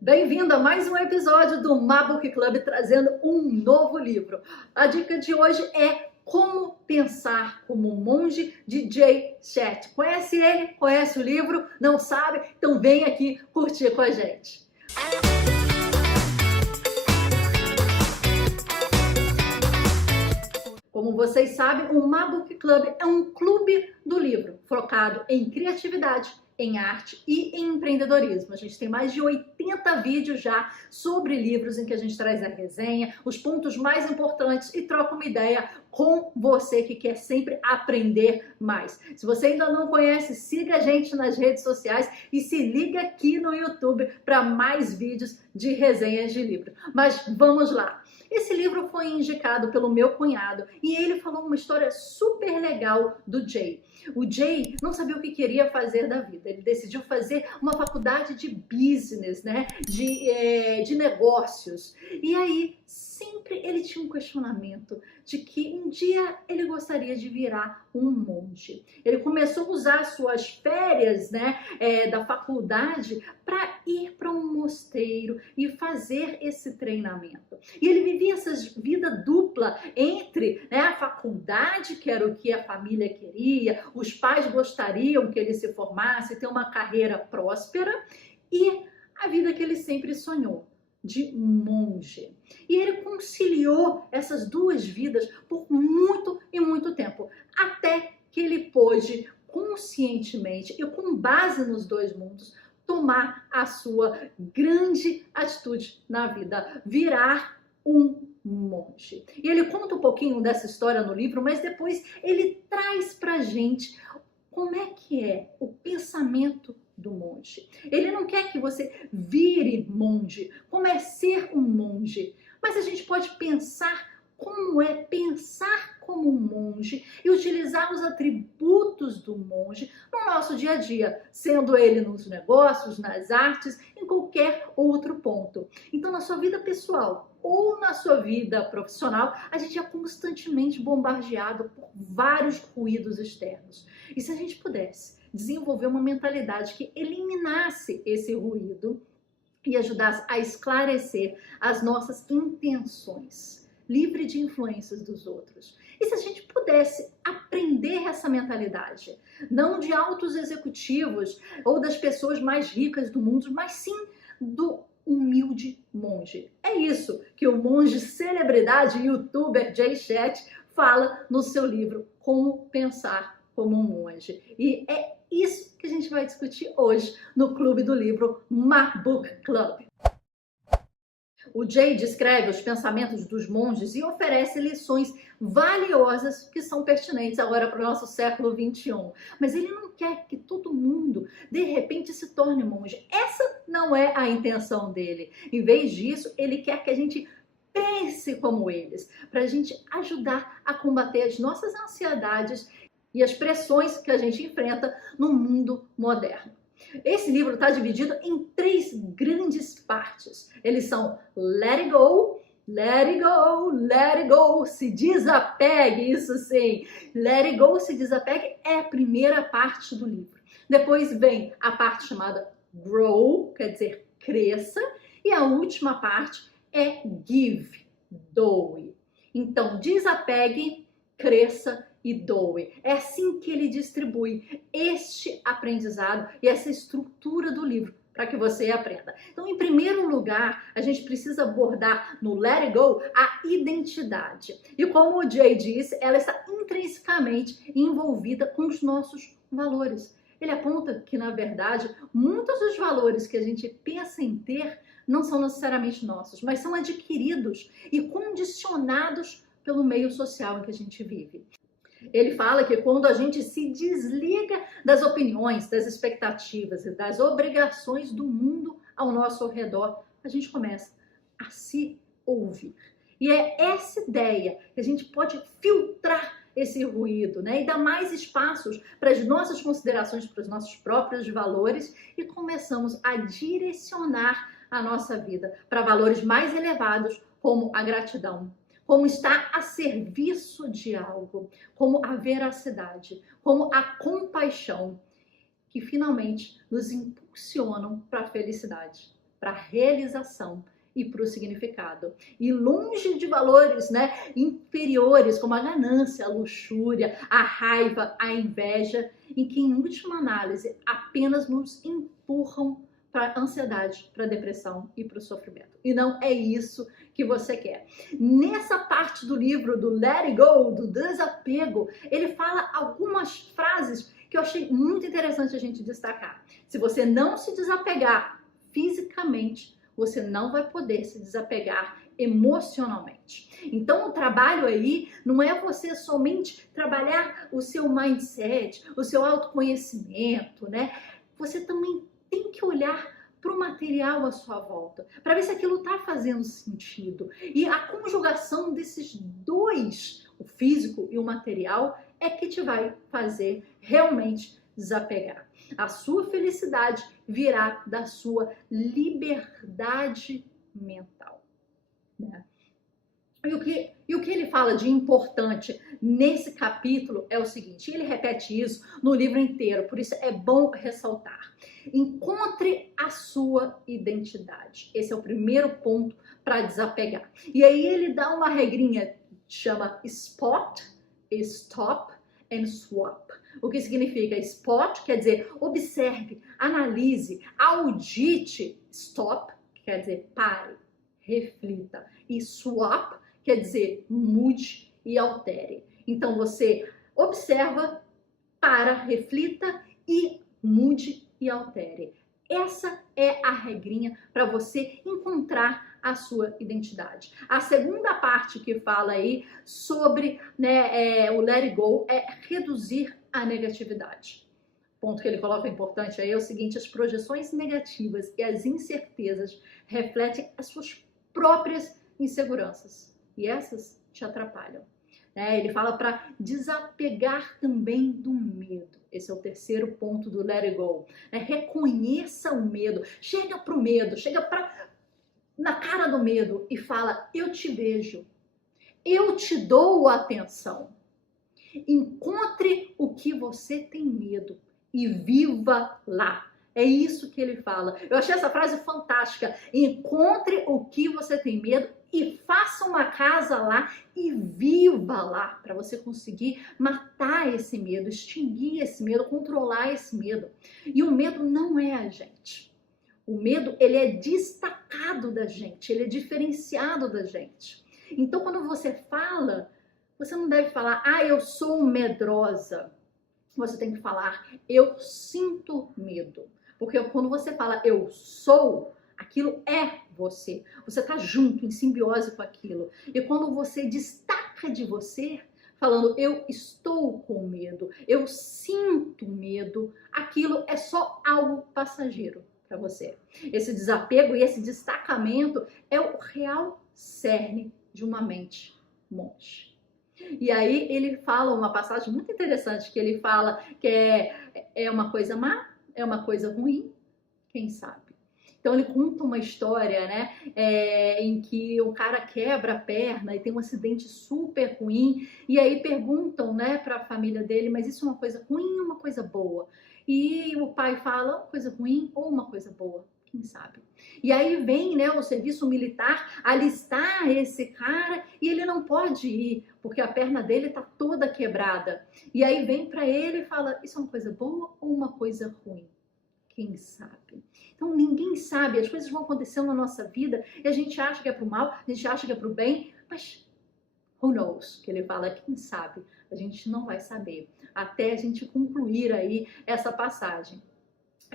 Bem-vindo a mais um episódio do Mabook Club trazendo um novo livro. A dica de hoje é Como Pensar como um Monge, de Jay Shetty. Conhece ele? Conhece o livro? Não sabe? Então vem aqui curtir com a gente. Como vocês sabem, o Mabook Club é um clube do livro, focado em criatividade, em arte e em empreendedorismo. A gente tem mais de 80 vídeos já sobre livros em que a gente traz a resenha, os pontos mais importantes e troca uma ideia com você que quer sempre aprender mais. Se você ainda não conhece, siga a gente nas redes sociais e se liga aqui no YouTube para mais vídeos de resenhas de livro. Mas vamos lá! Esse livro foi indicado pelo meu cunhado e ele falou uma história super legal do Jay. O Jay não sabia o que queria fazer da vida. Ele decidiu fazer uma faculdade de business, né? De negócios. E aí, sempre ele tinha um questionamento de que um dia ele gostaria de virar um monge. Ele começou a usar suas férias, né, da faculdade para ir para um mosteiro e fazer esse treinamento. E ele vivia essa vida dupla entre, né, a faculdade, que era o que a família queria, os pais gostariam que ele se formasse, ter uma carreira próspera, e a vida que ele sempre sonhou, de monge. E ele conciliou essas duas vidas por muito e muito tempo, até que ele pôde conscientemente e com base nos dois mundos tomar a sua grande atitude na vida, virar um monge. E ele conta um pouquinho dessa história no livro, mas depois ele traz pra gente como é que é o pensamento do monge. Ele não quer que você vire monge, como é ser um monge, mas a gente pode pensar como é pensar como um monge e utilizar os atributos do monge no nosso dia a dia, sendo ele nos negócios, nas artes, em qualquer outro ponto. Então, na sua vida pessoal ou na sua vida profissional, a gente é constantemente bombardeado por vários ruídos externos. E se a gente pudesse desenvolver uma mentalidade que eliminasse esse ruído e ajudasse a esclarecer as nossas intenções, livre de influências dos outros. E se a gente pudesse aprender essa mentalidade, não de altos executivos ou das pessoas mais ricas do mundo, mas sim do humilde monge. É isso que o monge celebridade youtuber Jay Shetty fala no seu livro Como Pensar como um Monge. E é isso que a gente vai discutir hoje no Clube do Livro Mabook Club. O Jay descreve os pensamentos dos monges e oferece lições valiosas que são pertinentes agora para o nosso século XXI. Mas ele não quer que todo mundo, de repente, se torne monge. Essa não é a intenção dele. Em vez disso, ele quer que a gente pense como eles, para a gente ajudar a combater as nossas ansiedades e as pressões que a gente enfrenta no mundo moderno. Esse livro está dividido em 3 grandes partes. Eles são Let It Go, Let It Go, Let It Go, se desapegue, isso sim. Let It Go, se desapegue é a primeira parte do livro. Depois vem a parte chamada Grow, quer dizer, cresça. E a última parte é Give, doe. Então, desapegue, cresça e doe. É assim que ele distribui este aprendizado e essa estrutura do livro para que você aprenda. Então, em primeiro lugar, a gente precisa abordar no Let It Go a identidade. E como o Jay disse, ela está intrinsecamente envolvida com os nossos valores. Ele aponta que, na verdade, muitos dos valores que a gente pensa em ter não são necessariamente nossos, mas são adquiridos e condicionados pelo meio social em que a gente vive. Ele fala que quando a gente se desliga das opiniões, das expectativas e das obrigações do mundo ao nosso redor, a gente começa a se ouvir. E é essa ideia que a gente pode filtrar esse ruído, né? E dar mais espaços para as nossas considerações, para os nossos próprios valores e começamos a direcionar a nossa vida para valores mais elevados, como a gratidão, como estar a serviço de algo, como a veracidade, como a compaixão, que finalmente nos impulsionam para a felicidade. para a realização e para o significado. E longe de valores, né, inferiores, como a ganância, a luxúria, a raiva, a inveja, em que, em última análise, apenas nos empurram para a ansiedade, para a depressão e para o sofrimento. E não é isso que você quer. Nessa parte do livro do Let It Go, do desapego, ele fala algumas frases que eu achei muito interessante a gente destacar. Se você não se desapegar fisicamente, você não vai poder se desapegar emocionalmente. Então, o trabalho aí não é você somente trabalhar o seu mindset, o seu autoconhecimento, né? Você também tem que olhar para o material à sua volta, para ver se aquilo está fazendo sentido. E a conjugação desses dois, o físico e o material, é que te vai fazer realmente desapegar. A sua felicidade virá da sua liberdade mental, né? E o que ele fala de importante nesse capítulo é o seguinte, ele repete isso no livro inteiro, por isso é bom ressaltar. Encontre a sua identidade. Esse é o primeiro ponto para desapegar. E aí ele dá uma regrinha, chama spot, stop and swap. O que significa spot, quer dizer observe, analise, audite, stop, quer dizer pare, reflita, e swap quer dizer mude e altere. Então você observa, para, reflita e mude e altere. Essa é a regrinha para você encontrar a sua identidade. A segunda parte que fala aí sobre, né, o Let It Go é reduzir a negatividade. O ponto que ele coloca importante aí é o seguinte: as projeções negativas e as incertezas refletem as suas próprias inseguranças e essas te atrapalham. Ele fala para desapegar também do medo. Esse é o terceiro ponto do Let It Go. Reconheça o medo, chega para o medo, chega na cara do medo e fala: eu te vejo, eu te dou atenção. Encontre o que você tem medo e viva lá. É isso que ele fala. Eu achei essa frase fantástica. Encontre o que você tem medo e faça uma casa lá e viva lá, para você conseguir matar esse medo, extinguir esse medo, controlar esse medo. E o medo não é a gente. O medo, ele é destacado da gente, ele é diferenciado da gente. Então, quando você fala, você não deve falar: ah, eu sou medrosa. Você tem que falar: eu sinto medo. Porque quando você fala eu sou, aquilo é você. Você está junto, em simbiose com aquilo. E quando você destaca de você, falando eu estou com medo, eu sinto medo, aquilo é só algo passageiro para você. Esse desapego e esse destacamento é o real cerne de uma mente monge. E aí ele fala uma passagem muito interessante, que ele fala que é uma coisa má, é uma coisa ruim, quem sabe? Então ele conta uma história, né, em que o cara quebra a perna e tem um acidente super ruim, e aí perguntam, né, para a família dele: mas isso é uma coisa ruim ou uma coisa boa? E o pai fala: uma coisa ruim ou uma coisa boa, quem sabe? E aí vem, né, o serviço militar alistar esse cara e ele não pode ir, porque a perna dele tá toda quebrada. E aí vem para ele e fala: isso é uma coisa boa ou uma coisa ruim? Quem sabe? Então ninguém sabe, as coisas vão acontecendo na nossa vida e a gente acha que é pro mal, a gente acha que é pro bem, mas who knows, que ele fala, quem sabe? A gente não vai saber, até a gente concluir aí essa passagem.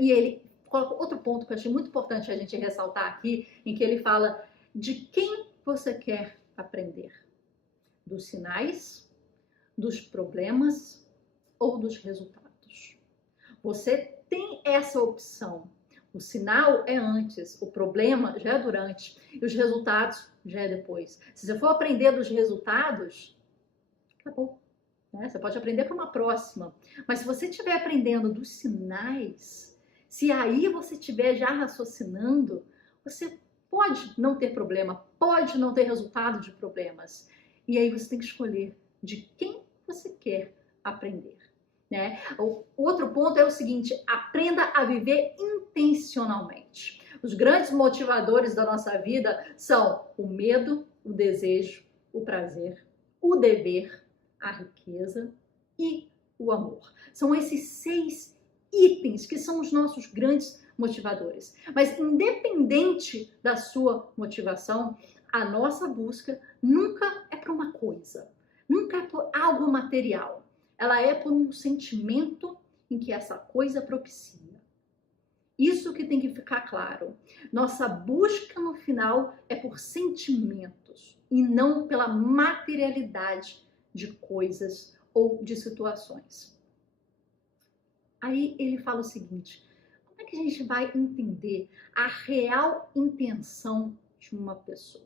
E ele coloca outro ponto que eu achei muito importante a gente ressaltar aqui, em que ele fala de quem você quer aprender. Dos sinais, dos problemas ou dos resultados. Você tem essa opção. O sinal é antes, o problema já é durante e os resultados já é depois. Se você for aprender dos resultados, acabou. Você pode aprender para uma próxima. Mas se você estiver aprendendo dos sinais, se aí você estiver já raciocinando, você pode não ter problema, pode não ter resultado de problemas. E aí você tem que escolher de quem você quer aprender. O outro ponto é o seguinte: aprenda a viver intencionalmente. Os grandes motivadores da nossa vida são o medo, o desejo, o prazer, o dever, a riqueza e o amor. São esses 6 itens que são os nossos grandes motivadores. Mas independente da sua motivação, a nossa busca nunca é por uma coisa, nunca é por algo material. Ela é por um sentimento em que essa coisa propicia. Isso que tem que ficar claro. Nossa busca no final é por sentimentos e não pela materialidade de coisas ou de situações. Aí ele fala o seguinte: como é que a gente vai entender a real intenção de uma pessoa?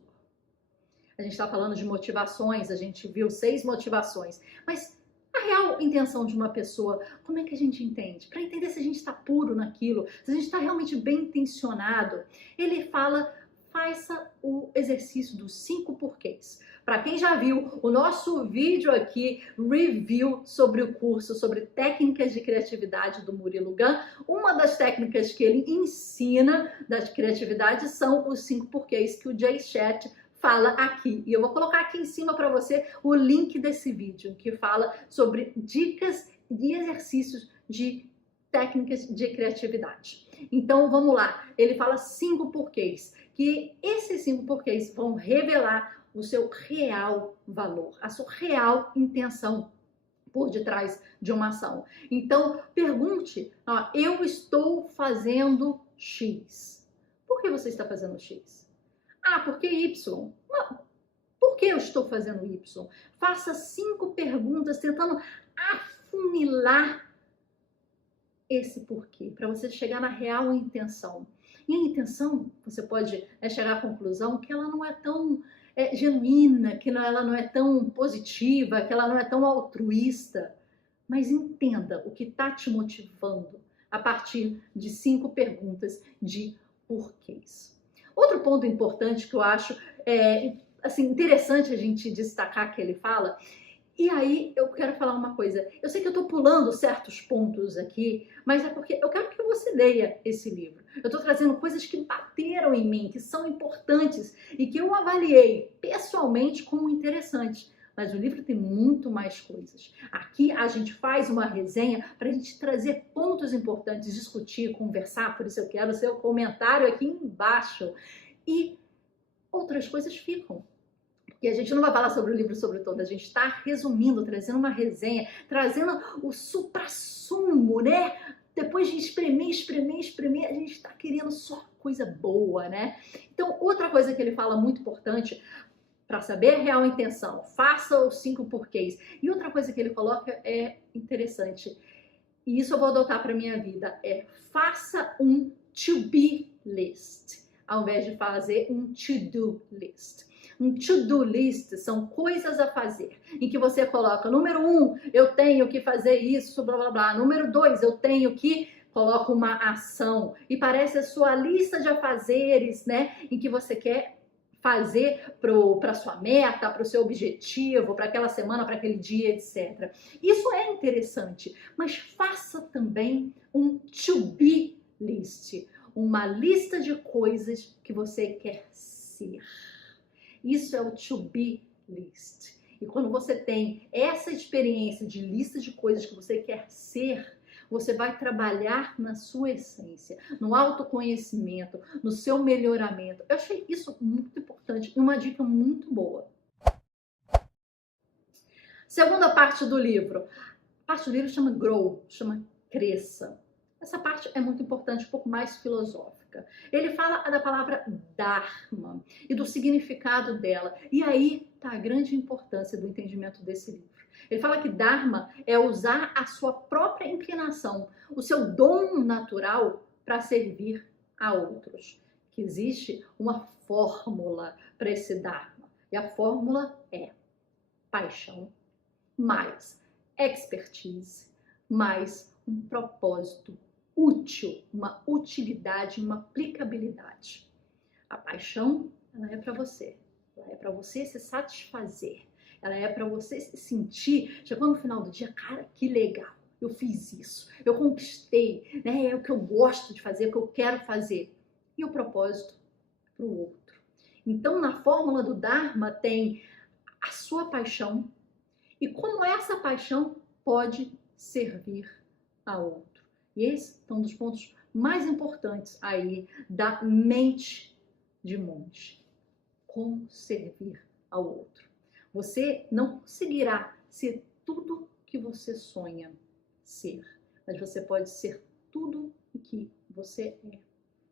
A gente está falando de motivações, a gente viu 6 motivações, mas a real intenção de uma pessoa, como é que a gente entende? Para entender se a gente está puro naquilo, se a gente está realmente bem intencionado, ele fala: faça o exercício dos 5 porquês. Para quem já viu o nosso vídeo aqui, review sobre o curso, sobre técnicas de criatividade do Murilo Gun, uma das técnicas que ele ensina da criatividade são os 5 porquês que o Jay Shetty fala aqui. E eu vou colocar aqui em cima para você o link desse vídeo, que fala sobre dicas e exercícios de técnicas de criatividade. Então, vamos lá. Ele fala 5 porquês, que esses 5 porquês vão revelar o seu real valor, a sua real intenção por detrás de uma ação. Então, pergunte: eu estou fazendo X. Por que você está fazendo X? Porque Y. Por que eu estou fazendo Y? Faça 5 perguntas tentando afunilar esse porquê, para você chegar na real intenção. E a intenção, você pode chegar à conclusão que ela não é tão genuína, que ela não é tão positiva, que ela não é tão altruísta. Mas entenda o que está te motivando a partir de 5 perguntas de porquês. Outro ponto importante que eu acho interessante a gente destacar que ele fala, e aí eu quero falar uma coisa. Eu sei que eu estou pulando certos pontos aqui, mas é porque eu quero que você leia esse livro. Eu estou trazendo coisas que bateram em mim, que são importantes e que eu avaliei pessoalmente como interessantes. Mas o livro tem muito mais coisas. Aqui a gente faz uma resenha para a gente trazer pontos importantes, discutir, conversar. Por isso eu quero o seu comentário aqui embaixo. E outras coisas ficam. E a gente não vai falar sobre o livro sobre todo, a gente está resumindo, trazendo uma resenha, trazendo o suprassumo, né? Depois de espremer, a gente está querendo só coisa boa, né? Então, outra coisa que ele fala muito importante, para saber a real intenção, faça os 5 porquês. E outra coisa que ele coloca é interessante, e isso eu vou adotar para minha vida, faça um to-be list, ao invés de fazer um to-do list. Um to-do list são coisas a fazer, em que você coloca, número 1, eu tenho que fazer isso, blá blá blá. Número 2, eu tenho que, coloca uma ação. E parece a sua lista de afazeres, né? Em que você quer fazer para sua meta, para o seu objetivo, para aquela semana, para aquele dia, etc. Isso é interessante, mas faça também um to-be list, uma lista de coisas que você quer ser. Isso é o to-be list. E quando você tem essa experiência de lista de coisas que você quer ser, você vai trabalhar na sua essência, no autoconhecimento, no seu melhoramento. Eu achei isso muito importante e uma dica muito boa. Segunda parte do livro. A parte do livro chama Grow, chama Cresça. Essa parte é muito importante, um pouco mais filosófica. Ele fala da palavra Dharma e do significado dela. E aí está a grande importância do entendimento desse livro. Ele fala que Dharma é usar a sua própria inclinação, o seu dom natural para servir a outros. Que existe uma fórmula para esse Dharma. E a fórmula é paixão, mais expertise, mais um propósito útil, uma utilidade, uma aplicabilidade. A paixão, ela é para você. Ela é para você se satisfazer. Ela é para você se sentir, chegou no final do dia, cara, que legal, eu fiz isso, eu conquistei, né? É o que eu gosto de fazer, é o que eu quero fazer. e o propósito para o outro. Então, na fórmula do Dharma tem a sua paixão e como essa paixão pode servir a outro. E esse é um dos pontos mais importantes aí da mente de monge. Como servir ao outro. Você não conseguirá ser tudo que você sonha ser, mas você pode ser tudo o que você é.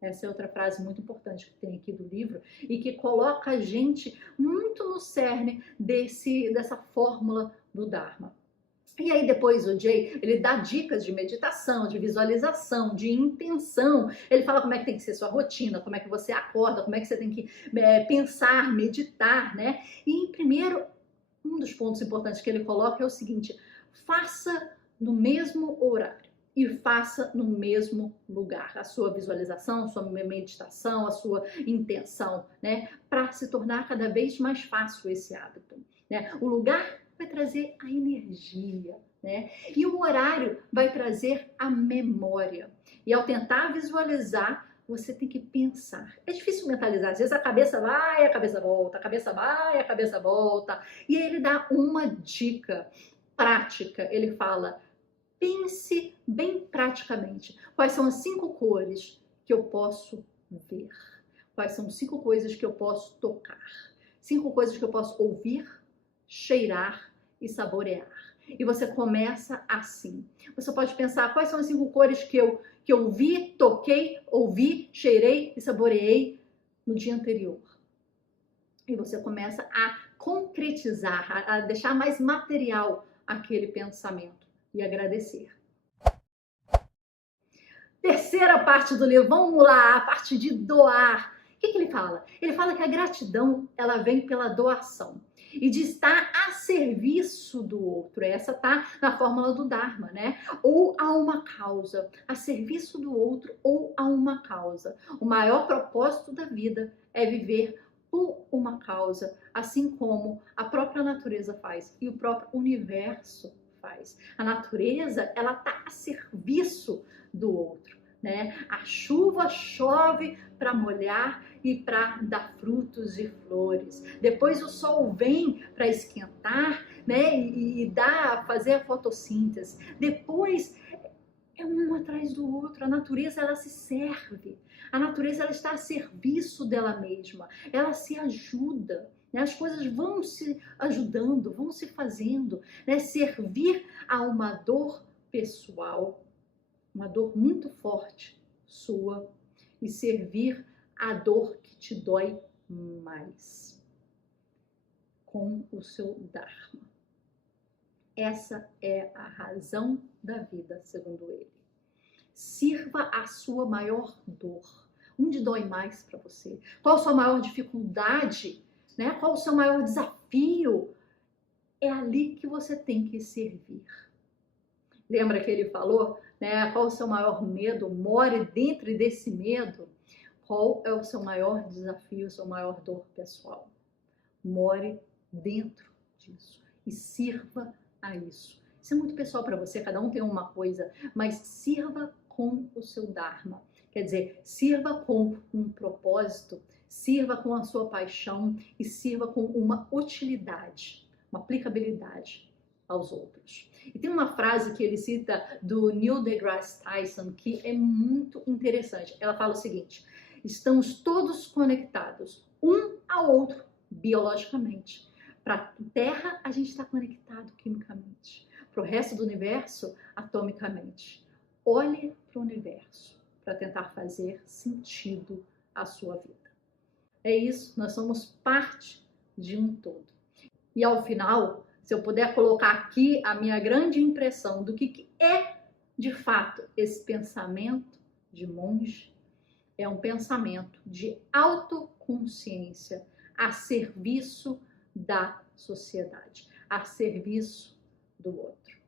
Essa é outra frase muito importante que tem aqui do livro e que coloca a gente muito no cerne dessa fórmula do Dharma. E aí depois o Jay, ele dá dicas de meditação, de visualização, de intenção. Ele fala como é que tem que ser sua rotina, como é que você acorda, como é que você tem que pensar, meditar, né? E primeiro, um dos pontos importantes que ele coloca é o seguinte: faça no mesmo horário e faça no mesmo lugar a sua visualização, a sua meditação, a sua intenção, né? Para se tornar cada vez mais fácil esse hábito, né? O lugar vai trazer a energia, né? E o horário vai trazer a memória. E ao tentar visualizar, você tem que pensar. É difícil mentalizar. Às vezes a cabeça vai, a cabeça volta, a cabeça vai, a cabeça volta. E aí ele dá uma dica prática. Ele fala: pense bem praticamente. Quais são as 5 cores que eu posso ver? Quais são 5 coisas que eu posso tocar? 5 coisas que eu posso ouvir, cheirar e saborear. E você começa assim. Você pode pensar quais são as 5 cores que eu vi, toquei, ouvi, cheirei e saboreei no dia anterior. E você começa a concretizar, a deixar mais material aquele pensamento e agradecer. Terceira parte do livro, vamos lá, a parte de doar. O que ele fala? Ele fala que a gratidão, ela vem pela doação e de estar a serviço do outro. Essa tá na fórmula do Dharma, né? Ou a uma causa, a serviço do outro ou a uma causa. O maior propósito da vida é viver por uma causa, assim como a própria natureza faz e o próprio universo faz. A natureza, ela tá a serviço do outro, né? A chuva chove para molhar e para dar frutos e flores. Depois o sol vem para esquentar, né? E fazer a fotossíntese. Depois é um atrás do outro. A natureza, ela se serve. A natureza, ela está a serviço dela mesma. Ela se ajuda. Né? As coisas vão se ajudando, vão se fazendo. Né? Servir a uma dor pessoal, uma dor muito forte sua, e servir a dor que te dói mais com o seu Dharma. Essa é a razão da vida, segundo ele. Sirva a sua maior dor. Onde dói mais para você? Qual a sua maior dificuldade? Né? Qual o seu maior desafio? É ali que você tem que servir. Lembra que ele falou, né? Qual o seu maior medo? More dentro desse medo. Qual é o seu maior desafio, o seu maior dor pessoal? More dentro disso e sirva a isso. Isso é muito pessoal para você, cada um tem uma coisa, mas sirva com o seu Dharma. Quer dizer, sirva com um propósito, sirva com a sua paixão e sirva com uma utilidade, uma aplicabilidade aos outros. E tem uma frase que ele cita do Neil deGrasse Tyson que é muito interessante. Ela fala o seguinte: estamos todos conectados um ao outro biologicamente. Para a Terra, a gente está conectado quimicamente. Para o resto do universo, atomicamente. Olhe para o universo para tentar fazer sentido à sua vida. É isso, nós somos parte de um todo. E ao final, se eu puder colocar aqui a minha grande impressão do que é de fato esse pensamento de monge, é um pensamento de autoconsciência a serviço da sociedade, a serviço do outro.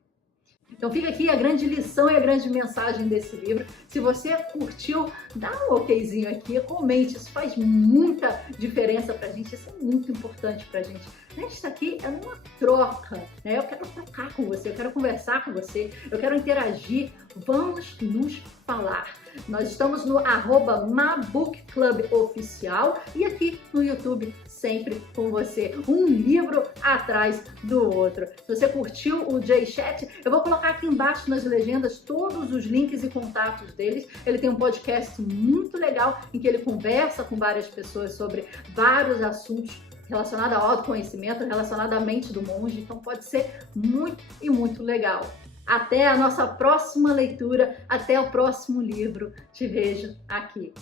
Então fica aqui a grande lição e a grande mensagem desse livro. Se você curtiu, dá um okzinho aqui, comente, isso faz muita diferença pra gente, isso é muito importante pra gente. A gente tá aqui é uma troca, né? Eu quero trocar com você, eu quero conversar com você, eu quero interagir, vamos nos falar. Nós estamos no @mabookcluboficial e aqui no YouTube, sempre com você, um livro atrás do outro. Se você curtiu o J-Chat, eu vou colocar aqui embaixo nas legendas todos os links e contatos deles. Ele tem um podcast muito legal em que ele conversa com várias pessoas sobre vários assuntos relacionados ao autoconhecimento, relacionado à mente do monge, então pode ser muito e muito legal. Até a nossa próxima leitura, até o próximo livro. Te vejo aqui.